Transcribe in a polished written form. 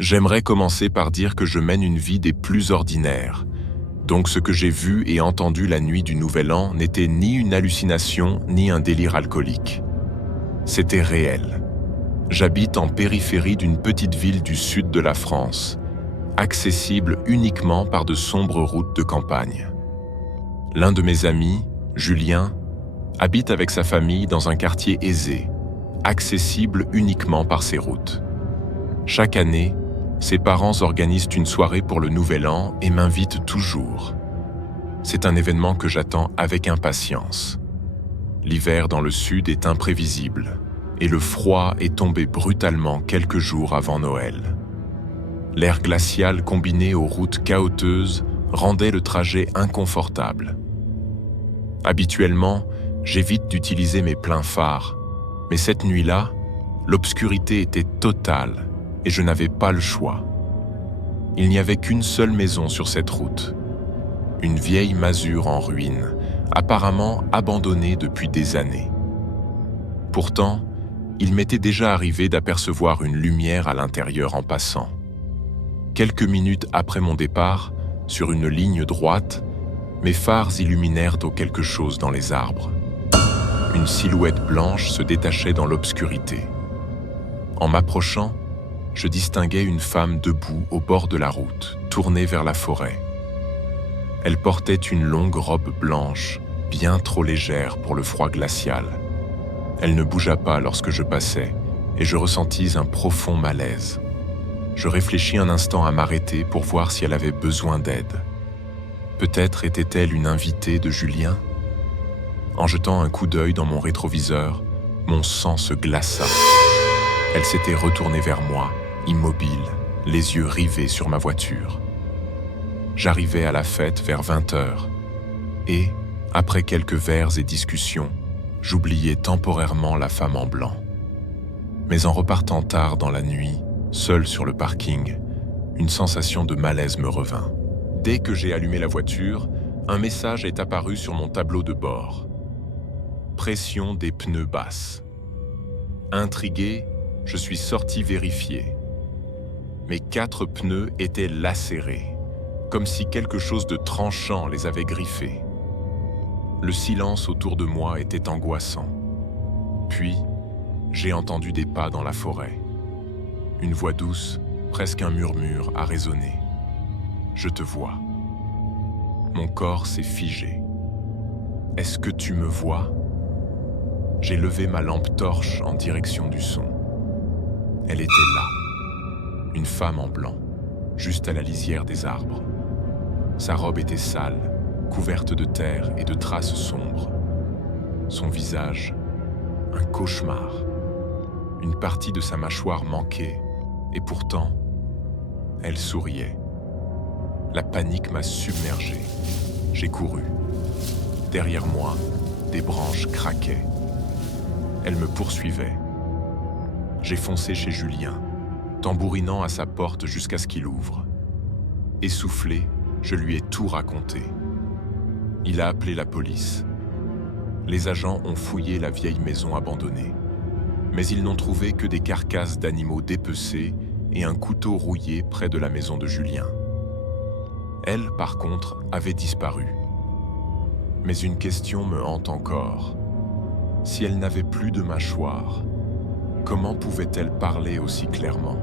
J'aimerais commencer par dire que je mène une vie des plus ordinaires. Donc ce que j'ai vu et entendu la nuit du Nouvel An n'était ni une hallucination ni un délire alcoolique. C'était réel. J'habite en périphérie d'une petite ville du sud de la France, accessible uniquement par de sombres routes de campagne. L'un de mes amis, Julien, habite avec sa famille dans un quartier aisé, accessible uniquement par ces routes. Chaque année, ses parents organisent une soirée pour le Nouvel An et m'invitent toujours. C'est un événement que j'attends avec impatience. L'hiver dans le sud est imprévisible et le froid est tombé brutalement quelques jours avant Noël. L'air glacial combiné aux routes cahotteuses rendait le trajet inconfortable. Habituellement, j'évite d'utiliser mes pleins phares, mais cette nuit-là, l'obscurité était totale et je n'avais pas le choix. Il n'y avait qu'une seule maison sur cette route, une vieille masure en ruine, apparemment abandonnée depuis des années. Pourtant, il m'était déjà arrivé d'apercevoir une lumière à l'intérieur en passant. Quelques minutes après mon départ, sur une ligne droite, mes phares illuminèrent quelque chose dans les arbres. Une silhouette blanche se détachait dans l'obscurité. En m'approchant, je distinguais une femme debout au bord de la route, tournée vers la forêt. Elle portait une longue robe blanche, bien trop légère pour le froid glacial. Elle ne bougea pas lorsque je passais, et je ressentis un profond malaise. Je réfléchis un instant à m'arrêter pour voir si elle avait besoin d'aide. Peut-être était-elle une invitée de Julien ? En jetant un coup d'œil dans mon rétroviseur, mon sang se glaça. Elle s'était retournée vers moi, immobile, les yeux rivés sur ma voiture. J'arrivais à la fête vers 20h et, après quelques verres et discussions, j'oubliais temporairement la femme en blanc. Mais en repartant tard dans la nuit, seul sur le parking, une sensation de malaise me revint. Dès que j'ai allumé la voiture, un message est apparu sur mon tableau de bord. Pression des pneus basses. Intrigué, je suis sorti vérifier. Mes 4 pneus étaient lacérés, comme si quelque chose de tranchant les avait griffés. Le silence autour de moi était angoissant. Puis, j'ai entendu des pas dans la forêt. Une voix douce, presque un murmure, a résonné. « Je te vois. » Mon corps s'est figé. « Est-ce que tu me vois ?» J'ai levé ma lampe torche en direction du son. Elle était là, une femme en blanc, juste à la lisière des arbres. Sa robe était sale, couverte de terre et de traces sombres. Son visage, un cauchemar. Une partie de sa mâchoire manquait, et pourtant, elle souriait. La panique m'a submergé. J'ai couru. Derrière moi, des branches craquaient. Elle me poursuivait. J'ai foncé chez Julien, tambourinant à sa porte jusqu'à ce qu'il ouvre. Essoufflé, je lui ai tout raconté. Il a appelé la police. Les agents ont fouillé la vieille maison abandonnée, mais ils n'ont trouvé que des carcasses d'animaux dépecés et un couteau rouillé près de la maison de Julien. Elle, par contre, avait disparu. Mais une question me hante encore. Si elle n'avait plus de mâchoire, comment pouvait-elle parler aussi clairement ?